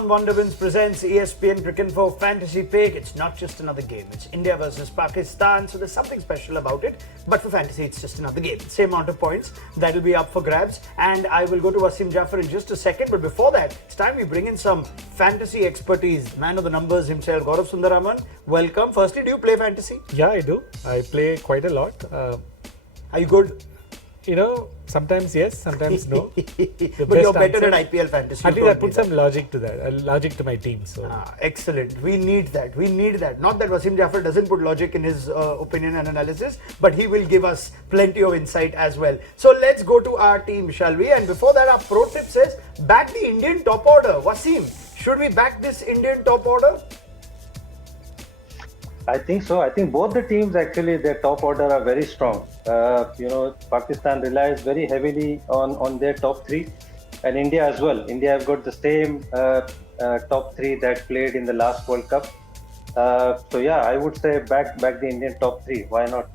on Wonderwins presents ESPNcricinfo Fantasy Pick. It's not just another game. It's India versus Pakistan, so there's something special about it. But for fantasy, it's just another game. Same amount of points. That'll be up for grabs. And I will go to Wasim Jaffer in just a second. But before that, it's time we bring in some fantasy expertise. Man of the numbers himself, Gaurav Sundaraman. Welcome. Firstly, do you play fantasy? Yeah, I do. I play quite a lot. Are you good? Sometimes yes, sometimes no. But you're better at IPL fantasy. At least I put some logic to that, logic to my team. So excellent. We need that. We need that. Not that Wasim Jaffer doesn't put logic in his opinion and analysis, but he will give us plenty of insight as well. So let's go to our team, shall we? And before that, our pro tip says back the Indian top order. Wasim, should we back this Indian top order? I think so. I think both the teams actually, their top order are very strong. Pakistan relies very heavily on their top three, and India as well. India have got the same top three that played in the last World Cup. I would say back the Indian top three. Why not?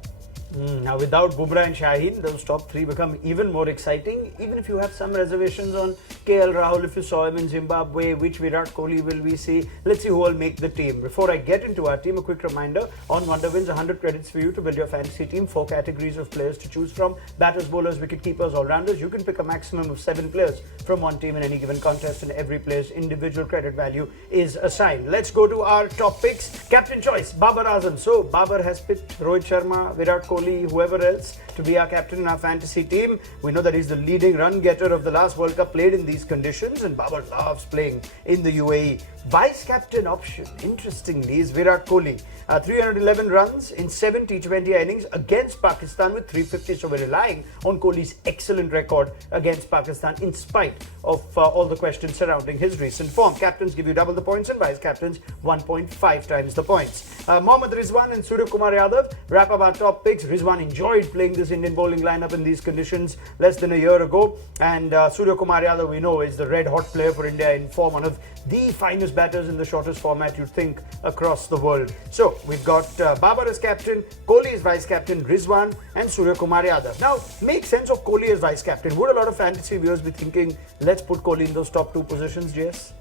Now, without Bumrah and Shaheen, those top three become even more exciting. Even if you have some reservations on KL Rahul, if you saw him in Zimbabwe, which Virat Kohli will we see? Let's see who will make the team. Before I get into our team, a quick reminder on Wonderwins, 100 credits for you to build your fantasy team. 4 categories of players to choose from: batters, bowlers, wicket keepers, all-rounders. You can pick a maximum of 7 players from one team in any given contest, and every player's individual credit value is assigned. Let's go to our top picks. Captain choice, Babar Azam. So Babar has picked Rohit Sharma, Virat Kohli, whoever else to be our captain in our fantasy team. We know that he's the leading run getter of the last World Cup played in these conditions, and Babar loves playing in the UAE. Vice captain option, interestingly, is Virat Kohli. 311 runs in 7 T20 innings against Pakistan with 350. So we're relying on Kohli's excellent record against Pakistan in spite of all the questions surrounding his recent form. Captains give you double the points and vice captains 1.5 times the points. Mohammad Rizwan and Surya Kumar Yadav wrap up our top picks. Rizwan enjoyed playing this Indian bowling lineup in these conditions less than a year ago, and Surya Kumar Yadav, we know, is the red hot player for India in form, one of the finest batters in the shortest format you'd think across the world. So we've got Babar as captain, Kohli as vice captain, Rizwan and Surya Kumar Yadav. Now, make sense of Kohli as vice captain. Would a lot of fantasy viewers be thinking, let's put Kohli in those top 2 positions, JS?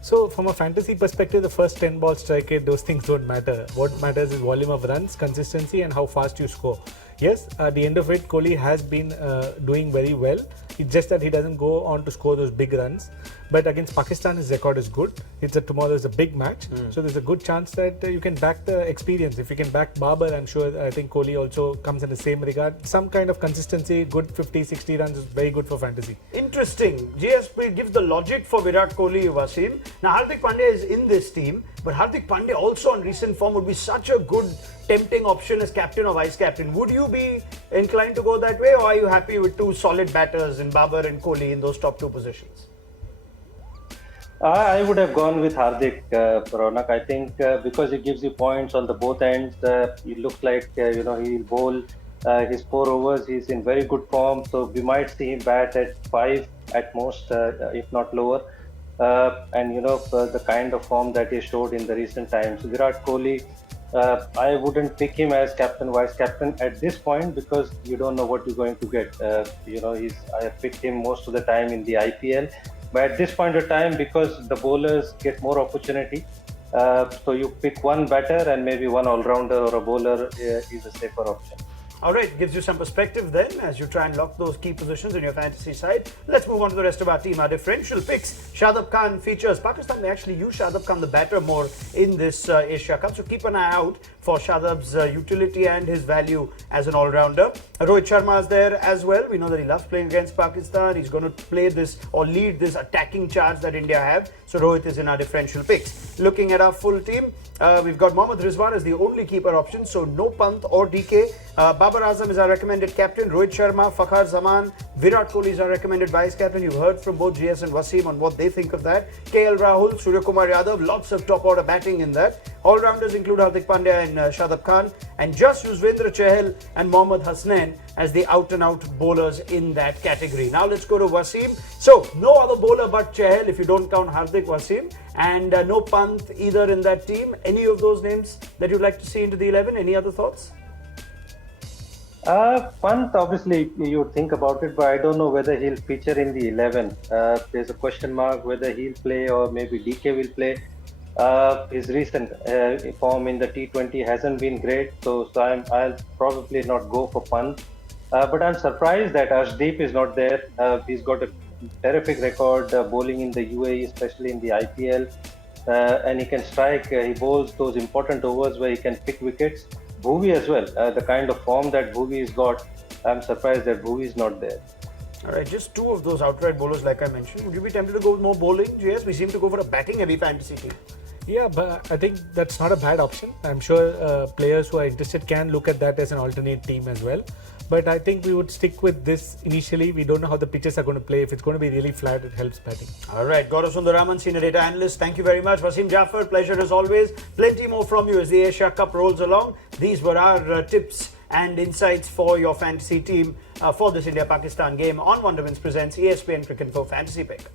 So from a fantasy perspective, the first 10 ball strike rate, those things don't matter. What matters is volume of runs, consistency and how fast you score. Yes, at the end of it, Kohli has been doing very well. It's just that he doesn't go on to score those big runs. But against Pakistan, his record is good. Tomorrow is a big match. So there's a good chance that you can back the experience. If you can back Babar, I think Kohli also comes in the same regard. Some kind of consistency, good 50, 60 runs is very good for fantasy. Interesting. GSP gives the logic for Virat Kohli, Wasim. Now, Hardik Pandya is in this team, but Hardik Pandya also on recent form would be such a good tempting option as captain or vice captain. Would you be inclined to go that way, or are you happy with 2 solid batters in Babar and Kohli in those top 2 positions? I would have gone with Hardik, Ronak. I think because he gives you points on the both ends. It looks like he'll bowl his 4 overs. He's in very good form, so we might see him bat at 5 at most, if not lower. The kind of form that he showed in the recent times. Virat Kohli, I wouldn't pick him as captain, vice captain at this point because you don't know what you're going to get. I have picked him most of the time in the IPL. But at this point of time, because the bowlers get more opportunity, so you pick one batter and maybe one all-rounder or a bowler is a safer option. All right, gives you some perspective then as you try and lock those key positions in your fantasy side. Let's move on to the rest of our team. Our differential picks. Shadab Khan features. Pakistan may actually use Shadab Khan, the batter, more in this Asia Cup. So keep an eye out for Shadab's utility and his value as an all-rounder. Rohit Sharma is there as well. We know that he loves playing against Pakistan. He's going to play this or lead this attacking charge that India have. So Rohit is in our differential picks. Looking at our full team, we've got Mohammad Rizwan as the only keeper option. So no Pant or DK. Babar Azam is our recommended captain. Rohit Sharma, Fakhar Zaman, Virat Kohli is our recommended vice captain. You've heard from both GS and Wasim on what they think of that. KL Rahul, Surya Kumar Yadav, lots of top order batting in that. All-rounders include Hardik Pandya and Shadab Khan, and just Yuzvendra Chahal and Mohammad Hasnain as the out-and-out bowlers in that category. Now let's go to Wasim. So no other bowler but Chahal if you don't count Hardik, Wasim, and no Pant either in that team. Any of those names that you'd like to see into the 11? Any other thoughts? Pant, obviously, you would think about it, but I don't know whether he'll feature in the 11. There's a question mark whether he'll play or maybe DK will play. His recent form in the T20 hasn't been great, so I'll probably not go for Pant. But I'm surprised that Arshdeep is not there. He's got a terrific record bowling in the UAE, especially in the IPL, and he can strike. He bowls those important overs where he can pick wickets. Bhuvi as well. The kind of form that Bhuvi has got, I'm surprised that Bhuvi is not there. All right, just two of those outright bowlers, like I mentioned. Would you be tempted to go with more bowling? Yes, we seem to go for a batting-heavy fantasy team. Yeah, but I think that's not a bad option. I'm sure players who are interested can look at that as an alternate team as well. But I think we would stick with this initially. We don't know how the pitches are going to play. If it's going to be really flat, it helps batting. All right, Gaurav Sundaraman, Senior Data Analyst. Thank you very much. Wasim Jaffer, pleasure as always. Plenty more from you as the Asia Cup rolls along. These were our tips and insights for your fantasy team for this India-Pakistan game on Wonderwins presents ESPN Cricinfo Fantasy Pick.